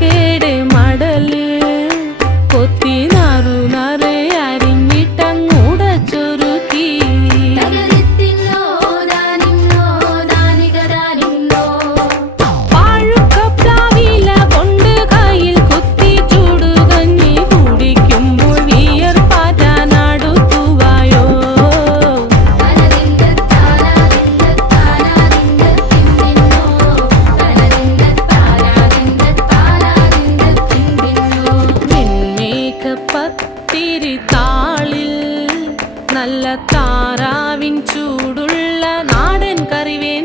കേട് മടല് കൊത്തി നാറു നാറ് അരിഞ്ഞിട്ടങ്ങൂട ചൊരുക്കി പാഴുക്കപ്ലാവില കൊണ്ട് കയ്യിൽ കുത്തി ചൂടുകഞ്ഞി കുടിക്കുമ്പോൾ വിയർപ്പാറ്റാനടുത്തുവായോ പത്തിരി താളിൽ നല്ല താറാവിൻ ചൂടുള്ള നാടൻ കറിവേൻ